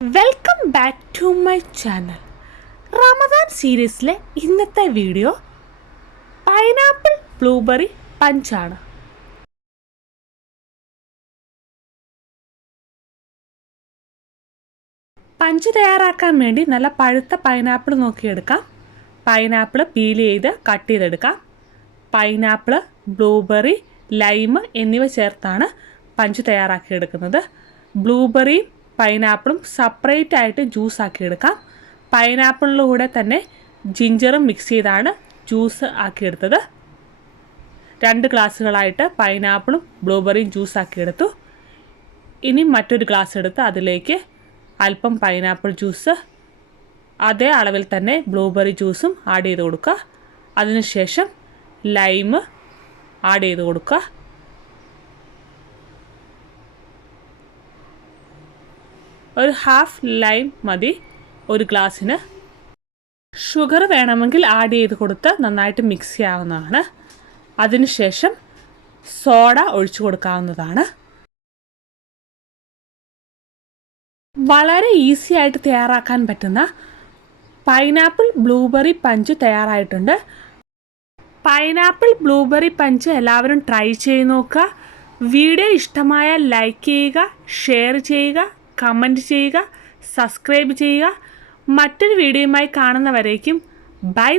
Welcome back to my channel. Ramadan സീരീസിലെ ഇന്നത്തെ video pineapple blueberry പഞ്ചാണ്. പഞ്ച് തയ്യാറാക്കാൻ വേണ്ടി നല്ല പഴുത്ത പൈനാപ്പിൾ നോക്കിയെടുക്കാം. പൈനാപ്പിൾ പീൽ ചെയ്ത് കട്ട് ചെയ്തെടുക്കാം. പൈനാപ്പിൾ, ബ്ലൂബെറി, ലൈം എന്നിവ ചേർത്താണ് പഞ്ച് തയ്യാറാക്കിയെടുക്കുന്നത്. ബ്ലൂബെറിയും പൈനാപ്പിളും സെപ്പറേറ്റ് ആയിട്ട് ജ്യൂസ് ആക്കിയെടുക്കാം. പൈനാപ്പിളിൻ്റെ കൂടെ തന്നെ ജിഞ്ചറും മിക്സ് ചെയ്താണ് ജ്യൂസ് ആക്കിയെടുത്തത്. 2 ഗ്ലാസ്സുകളായിട്ട് പൈനാപ്പിളും ബ്ലൂബെറിയും ജ്യൂസ് ആക്കിയെടുത്തു. ഇനി മറ്റൊരു ഗ്ലാസ് എടുത്ത് അതിലേക്ക് അല്പം പൈനാപ്പിൾ ജ്യൂസ്, അതേ അളവിൽ തന്നെ ബ്ലൂബെറി ജ്യൂസും ആഡ് ചെയ്ത് കൊടുക്കുക. അതിനുശേഷം ലൈം ആഡ് ചെയ്ത് കൊടുക്കുക. ഒരു ഹാഫ് ലൈം മതി ഒരു ഗ്ലാസ്സിന്. ഷുഗർ വേണമെങ്കിൽ ആഡ് ചെയ്ത് കൊടുത്ത് നന്നായിട്ട് മിക്സ് ചെയ്യാവുന്നതാണ്. അതിനുശേഷം സോഡ ഒഴിച്ചു കൊടുക്കാവുന്നതാണ്. വളരെ ഈസി ആയിട്ട് തയ്യാറാക്കാൻ പറ്റുന്ന പൈനാപ്പിൾ ബ്ലൂബെറി പഞ്ച് തയ്യാറായിട്ടുണ്ട്. പൈനാപ്പിൾ ബ്ലൂബെറി പഞ്ച് എല്ലാവരും ട്രൈ ചെയ്ത് നോക്കുക. വീഡിയോ ഇഷ്ടമായാൽ ലൈക്ക് ചെയ്യുക, ഷെയർ ചെയ്യുക, കമൻറ്റ് ചെയ്യുക, സബ്സ്ക്രൈബ് ചെയ്യുക. മറ്റൊരു വീഡിയോയുമായി കാണുന്നവരേക്കും ബൈ.